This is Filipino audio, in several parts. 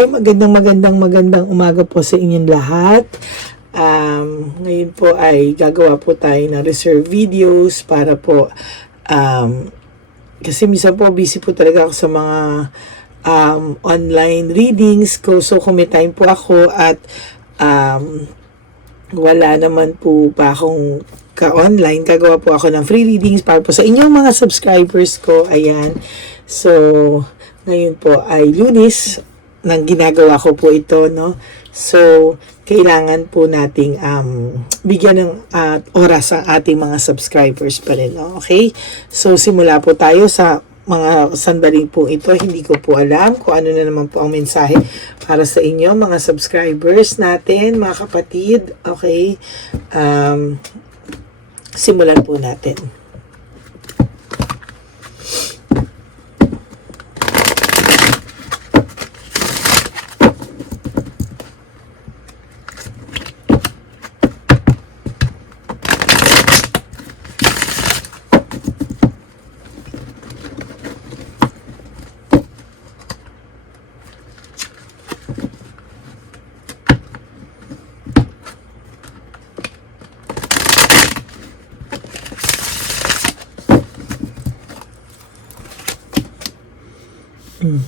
Magandang magandang magandang umaga po sa inyong lahat. Um, ngayon po ay gagawa po tayo ng reserve videos para po um, kasi minsan po busy po talaga ako sa mga um, online readings ko. So kung time po ako at um, wala naman po pa akong ka-online, gagawa po ako ng free readings para po sa inyong mga subscribers ko. Ayan. So, ngayon po ay lunis nang ginagawa ko po ito, no? So, kailangan po nating um, bigyan ng uh, oras ang ating mga subscribers pa rin, no? Okay? So, simula po tayo sa mga sandaling po ito. Hindi ko po alam kung ano na naman po ang mensahe para sa inyo, mga subscribers natin, mga kapatid. Okay? Um, simulan po natin.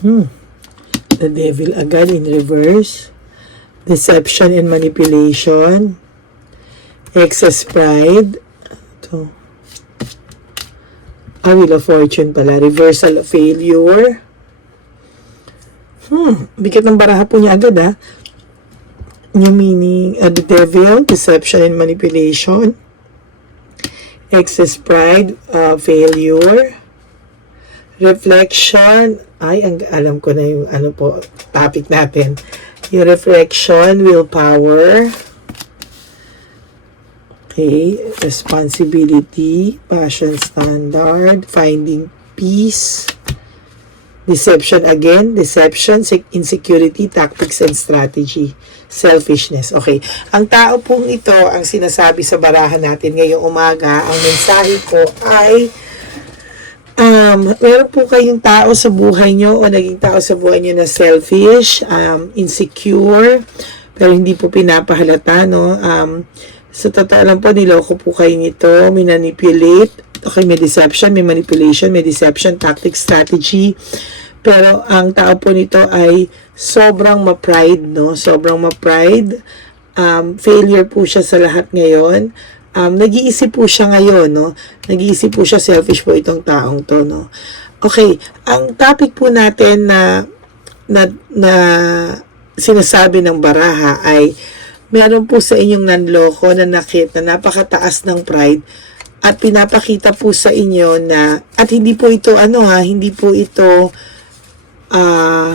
Mhm. The devil agad in reverse. Deception and manipulation. Excess pride. Ito. A wheel of fortune pala. Reversal of failure. Hmm. Bigat ng baraha po niya agad ah. Yung meaning, uh, the devil, deception and manipulation. Excess pride, uh, failure reflection, ay, ang, alam ko na yung ano po, topic natin. Yung reflection, willpower, okay, responsibility, passion standard, finding peace, deception again, deception, sec- insecurity, tactics and strategy, selfishness. Okay, ang tao pong ito, ang sinasabi sa barahan natin ngayong umaga, ang mensahe po ay Um, meron po kayong tao sa buhay nyo o naging tao sa buhay nyo na selfish, um, insecure, pero hindi po pinapahalata, no? Um, sa totoo lang po, niloko po kayo nito, manipulate, okay, may deception, may manipulation, may deception, tactic, strategy, pero ang tao po nito ay sobrang ma-pride, no? Sobrang ma-pride, um, failure po siya sa lahat ngayon, um, nag-iisip po siya ngayon, no? Nag-iisip po siya, selfish po itong taong to, no? Okay, ang topic po natin na, na, na sinasabi ng baraha ay meron po sa inyong nanloko na nakit na napakataas ng pride at pinapakita po sa inyo na at hindi po ito ano ha, hindi po ito ah uh,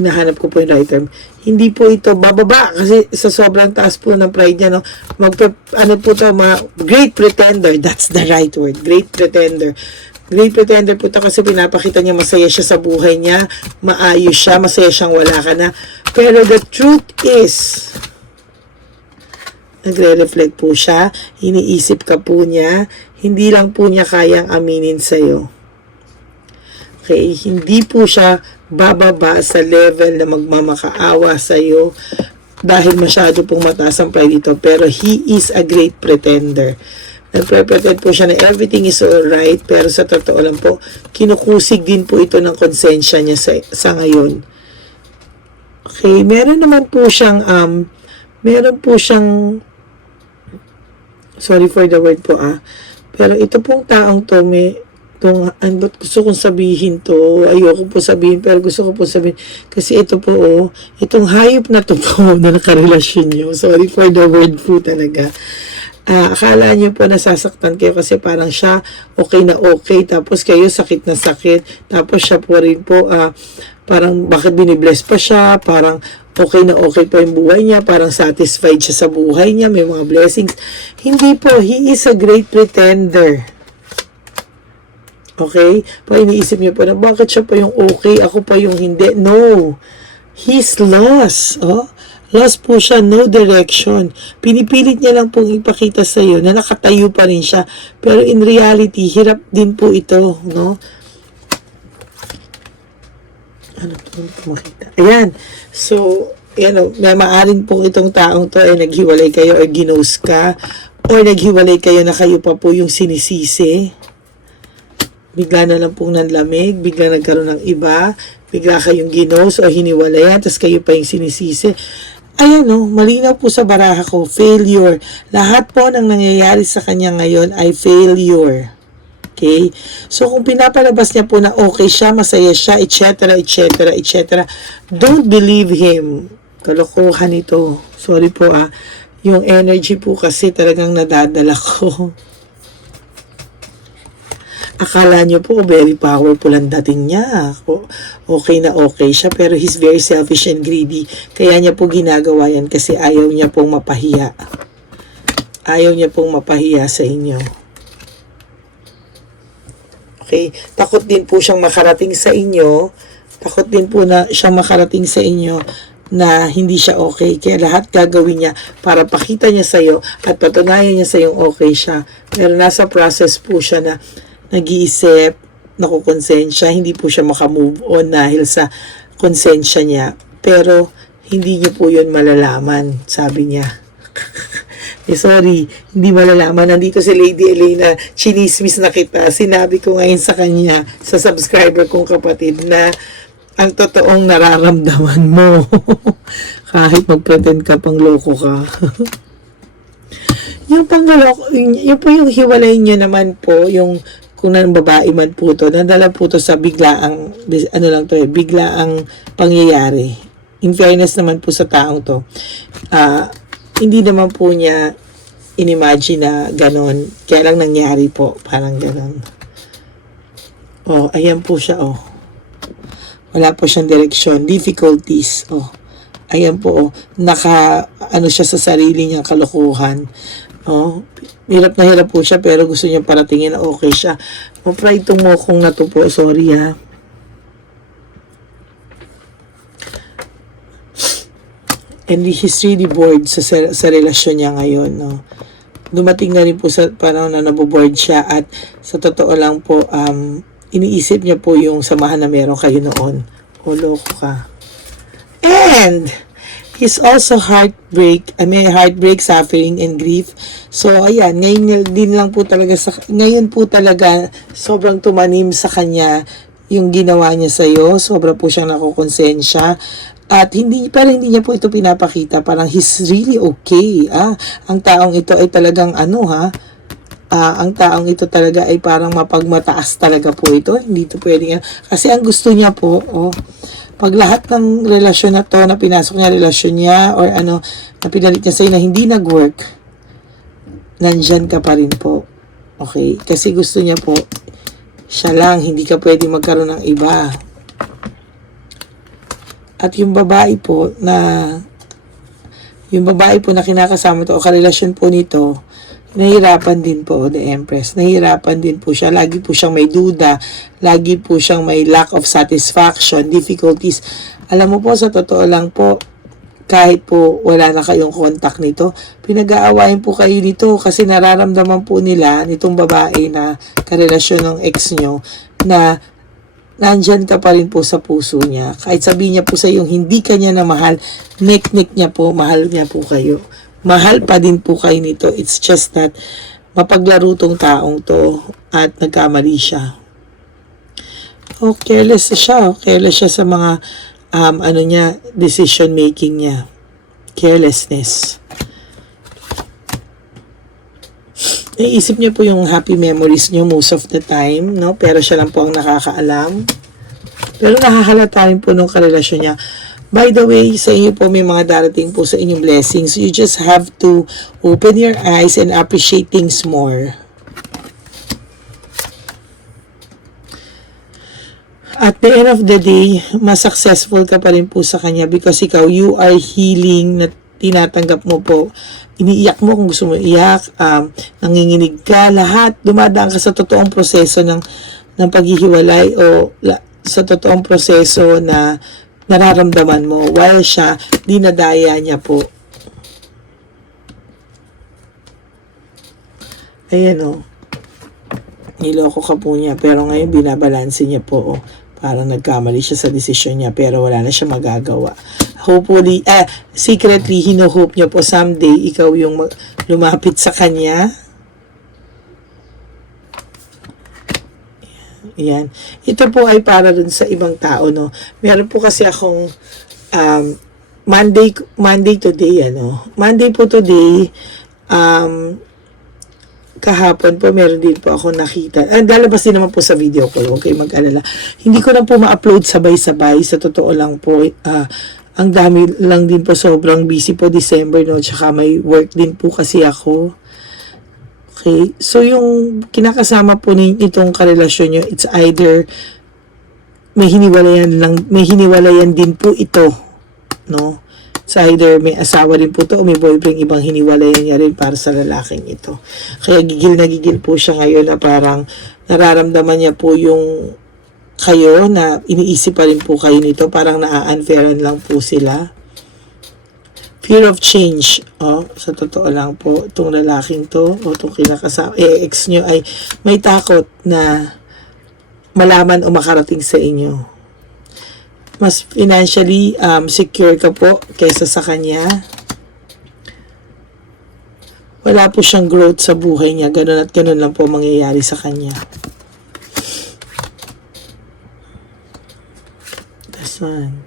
hinahanap ko po yung right term hindi po ito bababa kasi sa sobrang taas po ng pride niya no? Mag ano po to mga great pretender that's the right word great pretender. Great pretender po ito kasi pinapakita niya masaya siya sa buhay niya maayos siya masaya siyang wala ka na. Pero the truth is nagre-reflect po siya iniisip ka po niya hindi lang po niya kayang aminin sa'yo. Okay hindi po siya bababa sa level na magmamakaawa sa iyo dahil masyado pong mataas ang pride dito. Pero he is a great pretender. Nagpre-pretend po siya na everything is alright, pero sa totoo lang po, kinukusig din po ito ng konsensya niya sa, sa ngayon. Okay, meron naman po siyang, um, meron po siyang, sorry for the word po ah, pero ito pong taong to, may, itong, ano ba't gusto kong sabihin to? Ayoko po sabihin, pero gusto ko po sabihin. Kasi ito po, oh, itong hayop na to po na nakarelasyon nyo. Sorry for the word po talaga. Uh, akala nyo po nasasaktan kayo kasi parang siya okay na okay, tapos kayo sakit na sakit, tapos siya po rin po, uh, parang bakit binibless pa siya, parang okay na okay pa yung buhay niya, parang satisfied siya sa buhay niya, may mga blessings. Hindi po, he is a great pretender. Okay? Pag iniisip niyo po na, bakit siya pa yung okay, ako pa yung hindi? No. He's lost. Oh? Lost po siya, no direction. Pinipilit niya lang pong ipakita sa iyo na nakatayo pa rin siya. Pero in reality, hirap din po ito, no? Ano ko makita. Ayan. So, yan o, may maaring po itong taong to ay naghiwalay kayo or ginos ka or naghiwalay kayo na kayo pa po yung sinisisi. Bigla na lang pong nanlamig, bigla nagkaroon ng iba, bigla kayong ginos o hiniwalayan, tapos kayo pa yung sinisisi. Ayan o, malinaw po sa baraha ko, failure. Lahat po ng nangyayari sa kanya ngayon ay failure. Okay? So, kung pinapalabas niya po na okay siya, masaya siya, etc., etc., etc., don't believe him. Kalokohan ito. Sorry po ah. Yung energy po kasi talagang nadadala ko. Akala niyo po very powerful ang dating niya. Okay na okay siya pero he's very selfish and greedy. Kaya niya po ginagawa yan kasi ayaw niya pong mapahiya. Ayaw niya pong mapahiya sa inyo. Okay? Takot din po siyang makarating sa inyo. Takot din po na siyang makarating sa inyo na hindi siya okay. Kaya lahat gagawin niya para pakita niya sa iyo at patunayan niya sa iyo okay siya. Pero nasa process po siya na nag-iisip, nakukonsensya, hindi po siya makamove on dahil sa konsensya niya. Pero hindi niyo po yun malalaman, sabi niya. Eh, sorry, hindi malalaman. Nandito si Lady Elena, chinismis na kita. Sinabi ko ngayon sa kanya, sa subscriber kong kapatid, na ang totoong nararamdaman mo. Kahit mag-pretend ka pang loko ka. yung pangaloko, yung, yung po yung hiwalay nyo naman po, yung kung nang babae man po to, nadala po to sa biglaang, ano lang to eh, biglaang pangyayari. In fairness naman po sa taong to, ah, hindi naman po niya inimagine na ganon. Kaya lang nangyari po, parang ganon. Oh, ayan po siya, oh. Wala po siyang direksyon. Difficulties, oh. Ayan po, oh. Naka, ano siya sa sarili niyang kalokohan. Oh, hirap na hirap po siya pero gusto niya paratingin na okay siya. Ma-pride tong mokong na to po. Sorry ha. And he's really bored sa, sa, sa relasyon niya ngayon. No? Dumating na rin po sa panahon na naboboard siya at sa totoo lang po, um, iniisip niya po yung samahan na meron kayo noon. O, loko ka. And, he's also heartbreak, I mean, heartbreak, suffering, and grief. So, ayan, ngayon din lang po talaga, sa, ngayon po talaga, sobrang tumanim sa kanya yung ginawa niya sa'yo. Sobra po siyang nakukonsensya. At hindi, pero hindi niya po ito pinapakita. Parang he's really okay. Ah, ang taong ito ay talagang ano ha, ah, ang taong ito talaga ay parang mapagmataas talaga po ito. Hindi ito pwedeng, kasi ang gusto niya po, oh, pag lahat ng relasyon na to, na pinasok niya, relasyon niya, or ano, na pinalit niya sa'yo na hindi nag-work, nandyan ka pa rin po. Okay? Kasi gusto niya po, siya lang, hindi ka pwede magkaroon ng iba. At yung babae po na yung babae po na kinakasama to o karelasyon po nito, nahihirapan din po the Empress. Nahihirapan din po siya. Lagi po siyang may duda. Lagi po siyang may lack of satisfaction, difficulties. Alam mo po, sa totoo lang po, kahit po wala na kayong contact nito, pinag-aawayan po kayo nito kasi nararamdaman po nila nitong babae na karelasyon ng ex nyo na nandyan ka pa rin po sa puso niya. Kahit sabihin niya po sa iyo, hindi ka niya na mahal, nek-nek niya po, mahal niya po kayo. Mahal pa din po kayo nito. It's just that mapaglaro tong taong to at nagkamali siya. Oh, careless siya. Oh. Careless siya sa mga um, ano niya, decision making niya. Carelessness. Naiisip niyo po yung happy memories niyo most of the time, no? Pero siya lang po ang nakakaalam. Pero nakahalata rin po nung karelasyon niya. By the way, sa inyo po may mga darating po sa inyong blessings. You just have to open your eyes and appreciate things more. At the end of the day, mas successful ka pa rin po sa kanya because ikaw, you are healing na tinatanggap mo po. Iniiyak mo kung gusto mo iyak, um, nanginginig ka, lahat. Dumadaan ka sa totoong proseso ng, ng paghihiwalay o la, sa totoong proseso na nararamdaman mo while siya dinadaya niya po. Ayan o. Niloko ka po niya pero ngayon binabalanse niya po o. Parang nagkamali siya sa desisyon niya pero wala na siya magagawa. Hopefully, eh, secretly, hino-hope niya po someday ikaw yung lumapit sa kanya. Yan. Ito po ay para dun sa ibang tao, no? Meron po kasi akong um, Monday, Monday today, ano? Monday po today, um, kahapon po, meron din po ako nakita. Ah, lalabas din naman po sa video ko, huwag kayong mag-alala. Hindi ko na po ma-upload sabay-sabay, sa totoo lang po, ah, ang dami lang din po, sobrang busy po December, no? Tsaka may work din po kasi ako. Okay, so yung kinakasama po ni itong karelasyon nyo, it's either may hiniwalayan lang, may hiniwalayan din po ito, no? It's either may asawa rin po to o may boyfriend ibang hiniwalayan niya rin para sa lalaking ito. Kaya gigil na gigil po siya ngayon na parang nararamdaman niya po yung kayo na iniisip pa rin po kayo nito, parang naa-unfairan lang po sila. Fear of change. Oh, sa totoo lang po, itong lalaking to, o itong kinakasama, eh, ex nyo ay may takot na malaman o makarating sa inyo. Mas financially um, secure ka po kaysa sa kanya. Wala po siyang growth sa buhay niya. Ganun at ganun lang po mangyayari sa kanya. This one.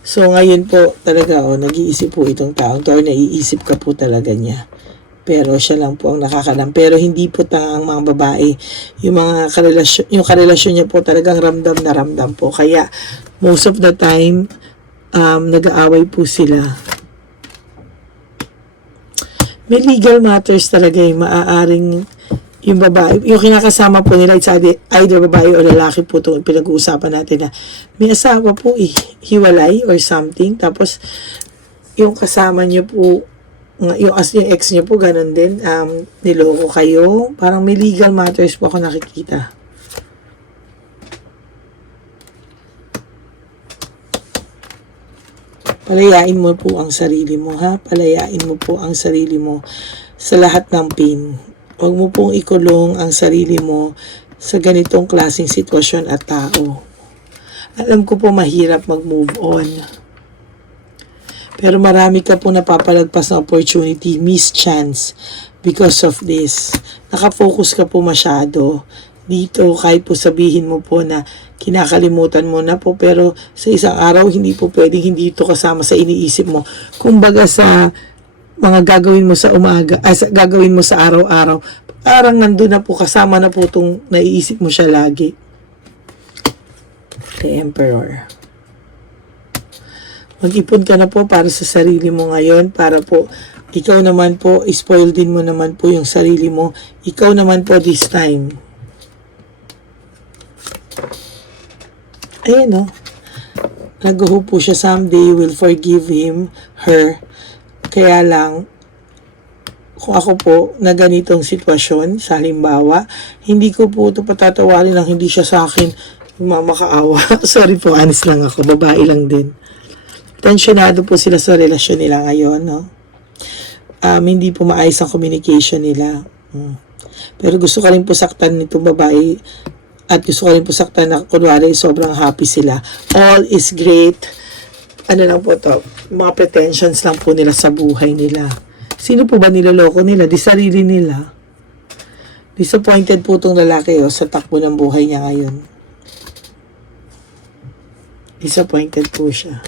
So, ngayon po, talaga, oh, nag-iisip po itong taong to, or naiisip ka po talaga niya. Pero siya lang po ang nakakalam. Pero hindi po tangang mga babae. Yung mga karelasyon, yung karelasyon niya po talagang ramdam na ramdam po. Kaya, most of the time, um, nag-aaway po sila. May legal matters talaga yung maaaring yung babae, yung kinakasama po nila, it's either, either babae o lalaki po itong pinag-uusapan natin na may asawa po eh, hiwalay or something. Tapos, yung kasama niyo po, yung, as, yung ex niyo po, ganun din, um, niloko kayo. Parang may legal matters po ako nakikita. Palayain mo po ang sarili mo, ha? Palayain mo po ang sarili mo sa lahat ng pain. Huwag mo pong ikulong ang sarili mo sa ganitong klaseng sitwasyon at tao. Alam ko po mahirap mag-move on. Pero marami ka po napapalagpas na opportunity, miss chance because of this. Nakafocus ka po masyado dito kahit po sabihin mo po na kinakalimutan mo na po pero sa isang araw hindi po pwedeng hindi ito kasama sa iniisip mo. Kumbaga sa mga gagawin mo sa umaga, ay sa, gagawin mo sa araw-araw, parang nandun na po, kasama na po itong naiisip mo siya lagi. The Emperor. Mag-ipon ka na po para sa sarili mo ngayon, para po, ikaw naman po, spoil din mo naman po yung sarili mo. Ikaw naman po this time. Ayan o. Nag-hope po siya someday will forgive him, her, kaya lang, kung ako po na ganitong sitwasyon, sa halimbawa, hindi ko po ito patatawarin lang hindi siya sa akin mamakaawa. Sorry po, honest lang ako. Babae lang din. Tensyonado po sila sa relasyon nila ngayon, no? Um, hindi po maayos ang communication nila. Hmm. Pero gusto ka rin po saktan nitong babae at gusto ka rin po saktan na kunwari sobrang happy sila. All is great ano lang po to, mga pretensions lang po nila sa buhay nila. Sino po ba niloloko nila? Di sarili nila. Disappointed po tong lalaki oh, sa takbo ng buhay niya ngayon. Disappointed po siya.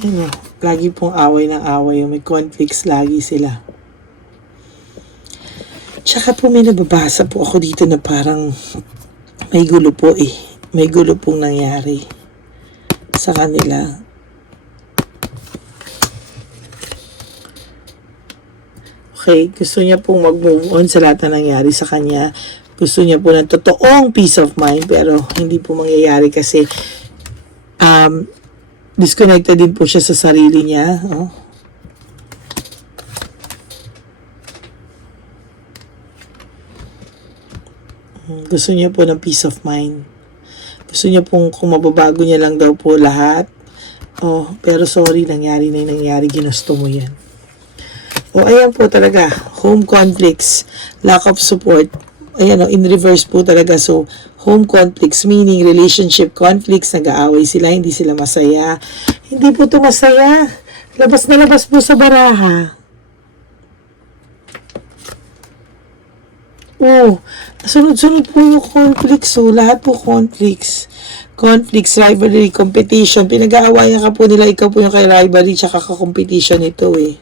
Ano, lagi pong away ng away. May conflicts lagi sila. Tsaka po may nababasa po ako dito na parang may gulo po eh. May gulo pong nangyari sa kanila. Okay, gusto niya pong mag-move on sa lahat na nangyari sa kanya. Gusto niya po ng totoong peace of mind pero hindi po mangyayari kasi um, disconnected din po siya sa sarili niya. Oh. Gusto niya po ng peace of mind. Gusto niya pong kung mababago niya lang daw po lahat. Oh, pero sorry, nangyari na yung nangyari. Ginusto mo yan. O, ayan po talaga. Home conflicts, lack of support. ayan o, in reverse po talaga. So, home conflicts, meaning relationship conflicts, nag-aaway sila, hindi sila masaya. Hindi po to masaya. Labas na labas po sa baraha. Oh, sunod-sunod po yung conflicts. So, lahat po conflicts. Conflicts, rivalry, competition. Pinag-aawayan ka po nila. Ikaw po yung kay rivalry tsaka ka-competition ito eh.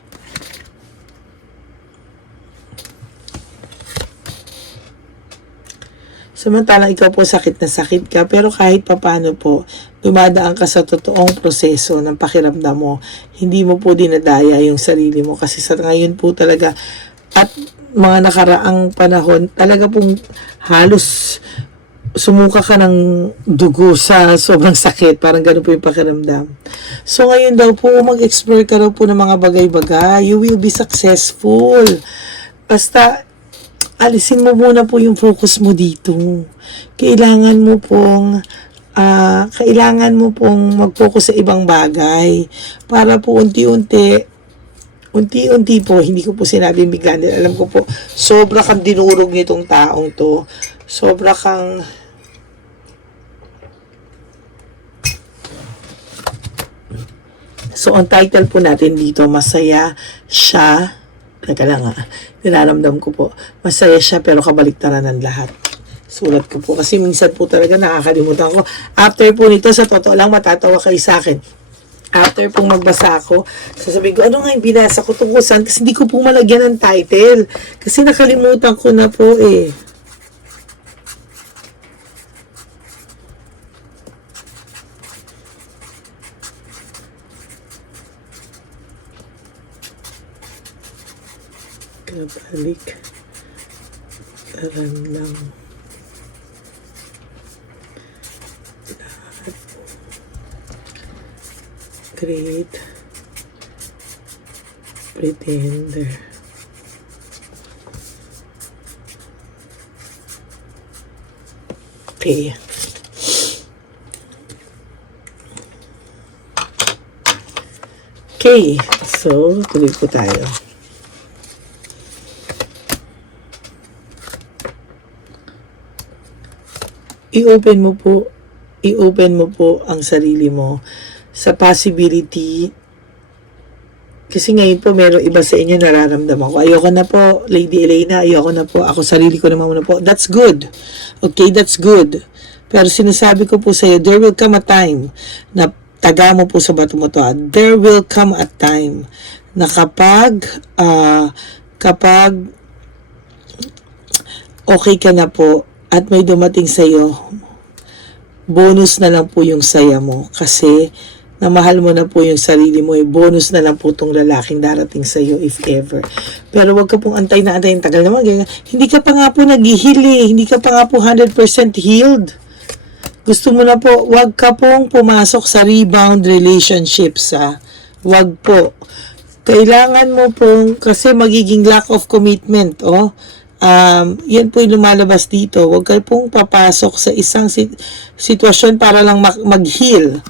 Samantalang ikaw po sakit na sakit ka, pero kahit papano po, dumadaan ka sa totoong proseso ng pakiramdam mo. Hindi mo po dinadaya yung sarili mo kasi sa ngayon po talaga at mga nakaraang panahon, talaga pong halos sumuka ka ng dugo sa sobrang sakit. Parang ganun po yung pakiramdam. So ngayon daw po, mag-explore ka raw po ng mga bagay-bagay. You will be successful. Basta, alisin mo muna po yung focus mo dito. Kailangan mo pong ah, kailangan mo pong mag-focus sa ibang bagay para po unti-unti unti-unti po, hindi ko po sinabing bigla din. Alam ko po, sobra kang dinurog nitong taong to. Sobra kang So, ang title po natin dito, masaya siya. Teka lang ha, niraramdam ko po. Masaya siya pero kabaliktaran ng lahat. Sulat ko po. Kasi minsan po talaga nakakalimutan ko. After po nito, sa totoo lang, matatawa kayo sa akin. After pong magbasa ako, sasabihin ko, ano nga yung binasa ko tungkol saan? Kasi hindi ko po malagyan ng title. Kasi nakalimutan ko na po eh. Kabalik. Taran lang. Great. Pretender. Okay. Okay. So, tuloy po tayo. i-open mo po, i-open mo po ang sarili mo sa possibility kasi ngayon po meron iba sa inyo nararamdaman ko. Ayoko na po, Lady Elena, ayoko na po. Ako sarili ko naman muna po. That's good. Okay, that's good. Pero sinasabi ko po sa iyo, there will come a time na taga mo po sa bato mo to. ah. There will come a time na kapag ah, kapag okay ka na po at may dumating sa iyo, bonus na lang po yung saya mo kasi na mahal mo na po yung sarili mo, eh, bonus na lang po tong lalaking darating sa iyo if ever. Pero wag ka pong antay na antay, tagal naman, ganyan. Hindi ka pa nga po nag-heal eh. Hindi ka pa nga po 100% healed. Gusto mo na po, wag ka pong pumasok sa rebound relationships ah. Wag po. Kailangan mo pong, kasi magiging lack of commitment, oh. Um, yan po yung lumalabas dito. Huwag kayo pong papasok sa isang sit- sitwasyon para lang mag- mag-heal.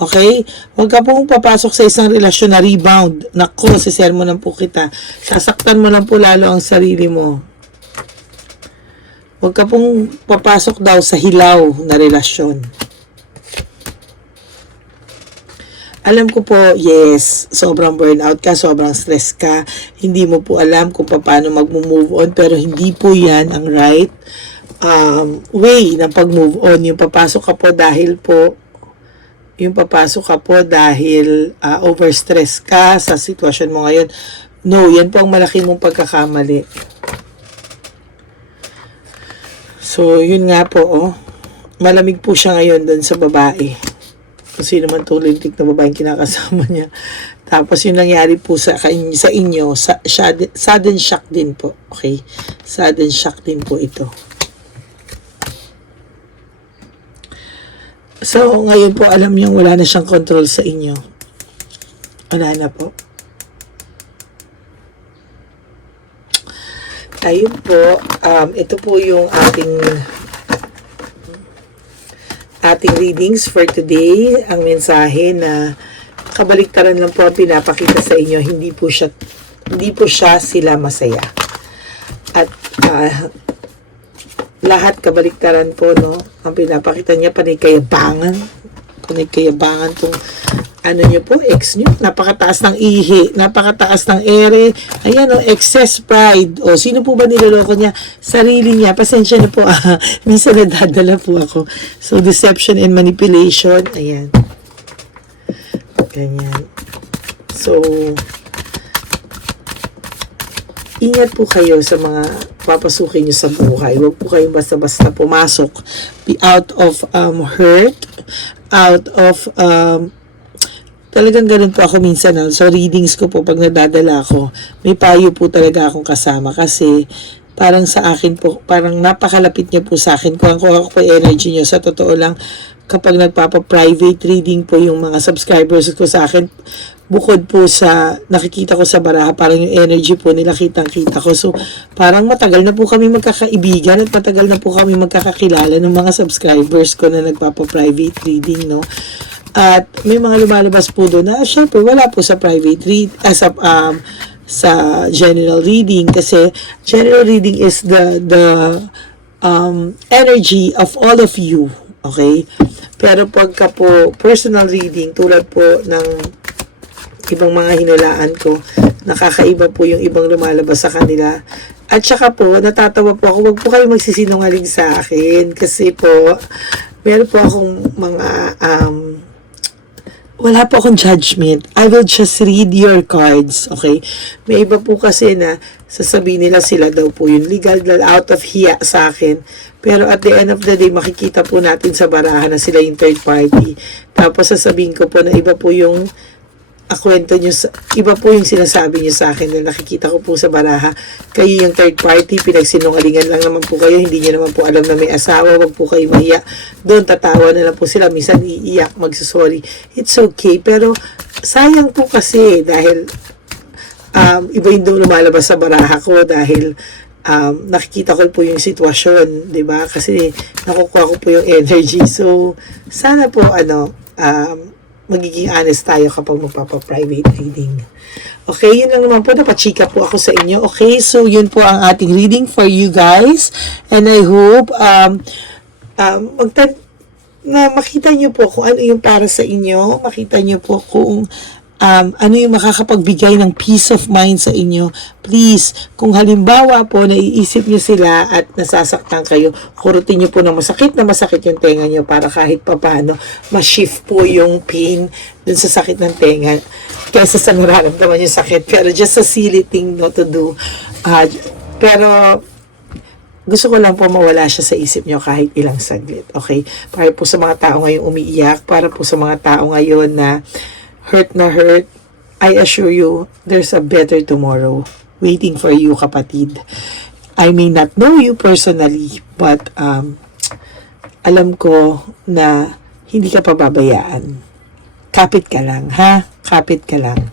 Okay? Huwag ka pong papasok sa isang relasyon na rebound. Nako, siser mo lang po kita. Sasaktan mo lang po lalo ang sarili mo. Huwag ka pong papasok daw sa hilaw na relasyon. Alam ko po, yes, sobrang burnout ka, sobrang stress ka. Hindi mo po alam kung paano mag-move on, pero hindi po yan ang right um, way ng pag-move on. Yung papasok ka po dahil po yung papasok ka po dahil uh, overstress ka sa sitwasyon mo ngayon. No, yan po ang malaki mong pagkakamali. So, yun nga po, oh. Malamig po siya ngayon doon sa babae. Kung sino man itong lintik na babaeng kinakasama niya. Tapos yung nangyari po sa, sa inyo, sa, sudden shock din po. Okay? Sudden shock din po ito. So, ngayon po, alam niyo wala na siyang control sa inyo. Wala na po. Ayun po, um, ito po yung ating ating readings for today. Ang mensahe na kabaliktaran lang po ang pinapakita sa inyo. Hindi po siya, hindi po siya sila masaya. At ah, lahat kabaliktaran po, no? Ang pinapakita niya, panay kayabangan. Panay kayabangan tong ano niyo po, ex niyo. Napakataas ng ihi, napakataas ng ere. Ayan, o, excess pride. O, sino po ba niloloko niya? Sarili niya. Pasensya na po, ah. Minsan nadadala po ako. So, deception and manipulation. Ayan. Ganyan. So, ingat po kayo sa mga papasukin nyo sa buhay. Huwag po kayong basta-basta pumasok. Be out of um, hurt, out of um, talagang ganun po ako minsan. No? So, readings ko po, pag nadadala ako, may payo po talaga akong kasama kasi parang sa akin po, parang napakalapit niya po sa akin. Kung ako po energy niyo, sa totoo lang, kapag nagpapa-private reading po yung mga subscribers ko sa akin, bukod po sa nakikita ko sa baraha, parang yung energy po nila kitang-kita ko. So, parang matagal na po kami magkakaibigan at matagal na po kami magkakakilala ng mga subscribers ko na nagpapa-private reading, no? At may mga lumalabas po doon na syempre wala po sa private read as a um, sa general reading kasi general reading is the the um, energy of all of you okay pero pagka po personal reading tulad po ng ibang mga hinulaan ko nakakaiba po yung ibang lumalabas sa kanila at saka po natatawa po ako wag po kayo magsisinungaling sa akin kasi po meron po akong mga um, wala po akong judgment. I will just read your cards, okay? May iba po kasi na sasabihin nila sila daw po yung legal out of hiya sa akin. Pero at the end of the day, makikita po natin sa barahan na sila yung third party. Tapos sasabihin ko po na iba po yung akwento nyo, sa, iba po yung sinasabi nyo sa akin na nakikita ko po sa baraha. Kayo yung third party, pinagsinungalingan lang naman po kayo, hindi nyo naman po alam na may asawa, wag po kayo mahiya. Doon tatawa na lang po sila, minsan iiyak, magsusorry. It's okay, pero sayang po kasi dahil um, iba yung lumalabas sa baraha ko dahil um, nakikita ko po yung sitwasyon, 'di ba? Kasi nakukuha ko po yung energy. So, sana po ano, um, magiging honest tayo kapag magpapa-private reading. Okay, yun lang naman po. Napachika po ako sa inyo. Okay, so yun po ang ating reading for you guys. And I hope um, um, magtan na makita nyo po kung ano yung para sa inyo. Makita nyo po kung um, ano yung makakapagbigay ng peace of mind sa inyo. Please, kung halimbawa po naiisip nyo sila at nasasaktan kayo, kurutin nyo po na masakit na masakit yung tenga nyo para kahit papano ma-shift po yung pain dun sa sakit ng tenga kaysa sa nararamdaman yung sakit. Pero just a silly thing no to do. Uh, pero gusto ko lang po mawala siya sa isip nyo kahit ilang saglit. Okay? Para po sa mga tao ngayon umiiyak, para po sa mga tao ngayon na hurt na hurt, I assure you, there's a better tomorrow waiting for you, kapatid. I may not know you personally, but um, alam ko na hindi ka pababayaan. Kapit ka lang, ha? Kapit ka lang.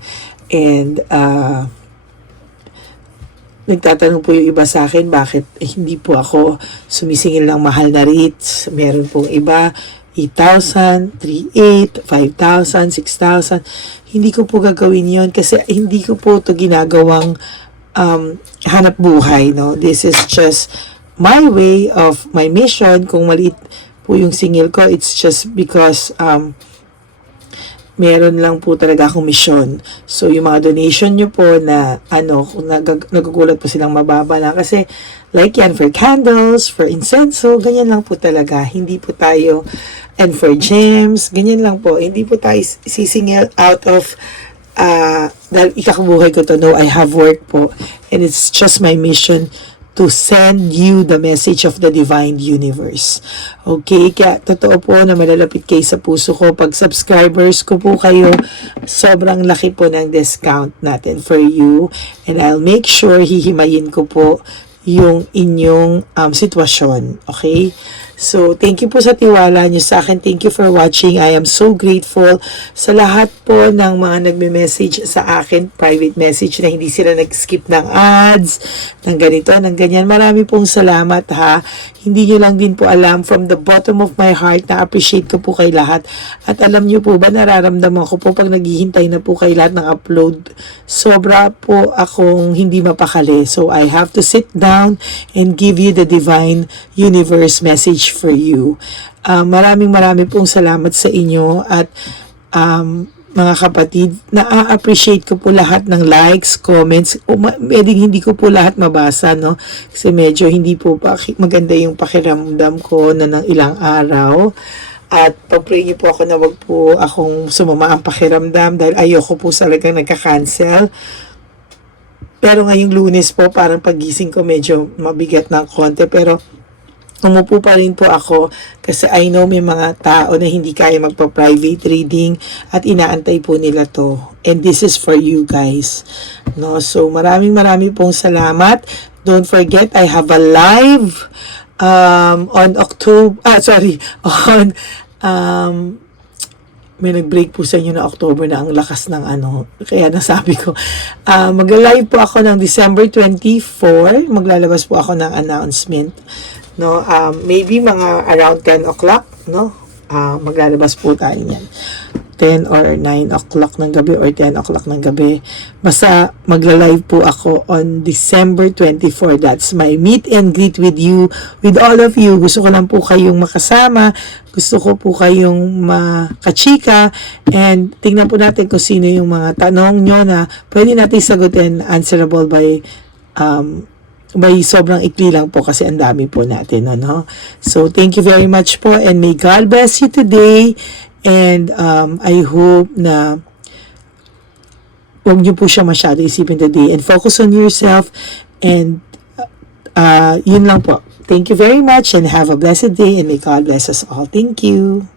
And, uh, nagtatanong po yung iba sa akin, bakit eh, hindi po ako sumisingil ng mahal na rates. Meron pong iba, 8,000, 3,800, 5,000, 6,000. Hindi ko po gagawin yon kasi hindi ko po to ginagawang um, hanap buhay. No? This is just my way of my mission. Kung maliit po yung singil ko, it's just because um, meron lang po talaga akong mission. So, yung mga donation nyo po na, ano, kung nag- nagugulat po silang mababa lang. Kasi, like yan, for candles, for incenso, ganyan lang po talaga. Hindi po tayo, and for gems, ganyan lang po. Hindi po tayo sisingil out of, uh, dahil ikakabuhay ko to, no, I have work po. And it's just my mission to send you the message of the divine universe. Okay? Kaya totoo po na malalapit kayo sa puso ko. Pag subscribers ko po kayo, sobrang laki po ng discount natin for you. And I'll make sure hihimayin ko po yung inyong um, sitwasyon. Okay? So, thank you po sa tiwala niyo sa akin. Thank you for watching. I am so grateful sa lahat po ng mga nagme-message sa akin, private message na hindi sila nag-skip ng ads, ng ganito, ng ganyan. Marami pong salamat ha. Hindi niyo lang din po alam from the bottom of my heart na appreciate ko po kay lahat. At alam niyo po ba, nararamdaman ko po pag naghihintay na po kay lahat ng upload, sobra po akong hindi mapakali. So, I have to sit down and give you the divine universe message for you. Ah, maraming maraming pong salamat sa inyo at um, mga kapatid, na-appreciate ko po lahat ng likes, comments, o pwedeng hindi ko po lahat mabasa, no? Kasi medyo hindi po maganda yung pakiramdam ko na ng ilang araw. At pag-pray niyo po ako na wag po akong sumama ang pakiramdam dahil ayoko po talagang nagka-cancel. Pero ngayong lunes po, parang pagising ko medyo mabigat ng konti. Pero umupo pa rin po ako kasi I know may mga tao na hindi kaya magpa-private reading at inaantay po nila to. And this is for you guys. No? So maraming maraming pong salamat. Don't forget, I have a live um, on October, ah sorry, on um, may nag-break po sa inyo na October na ang lakas ng ano. Kaya nasabi ko, ah mag-live po ako ng December 24. Maglalabas po ako ng announcement. No, um, maybe mga around 10 o'clock, no? Ah, maglalabas po tayo niyan. 10 or 9 o'clock ng gabi or 10 o'clock ng gabi. Basta magla-live po ako on December 24. That's my meet and greet with you, with all of you. Gusto ko lang po kayong makasama. Gusto ko po kayong makachika. And tingnan po natin kung sino yung mga tanong nyo na pwede natin sagutin answerable by um, may sobrang ikli lang po kasi ang dami po natin, ano? So, thank you very much po and may God bless you today and um, I hope na huwag niyo po siya masyado isipin today and focus on yourself and uh, yun lang po. Thank you very much and have a blessed day and may God bless us all. Thank you.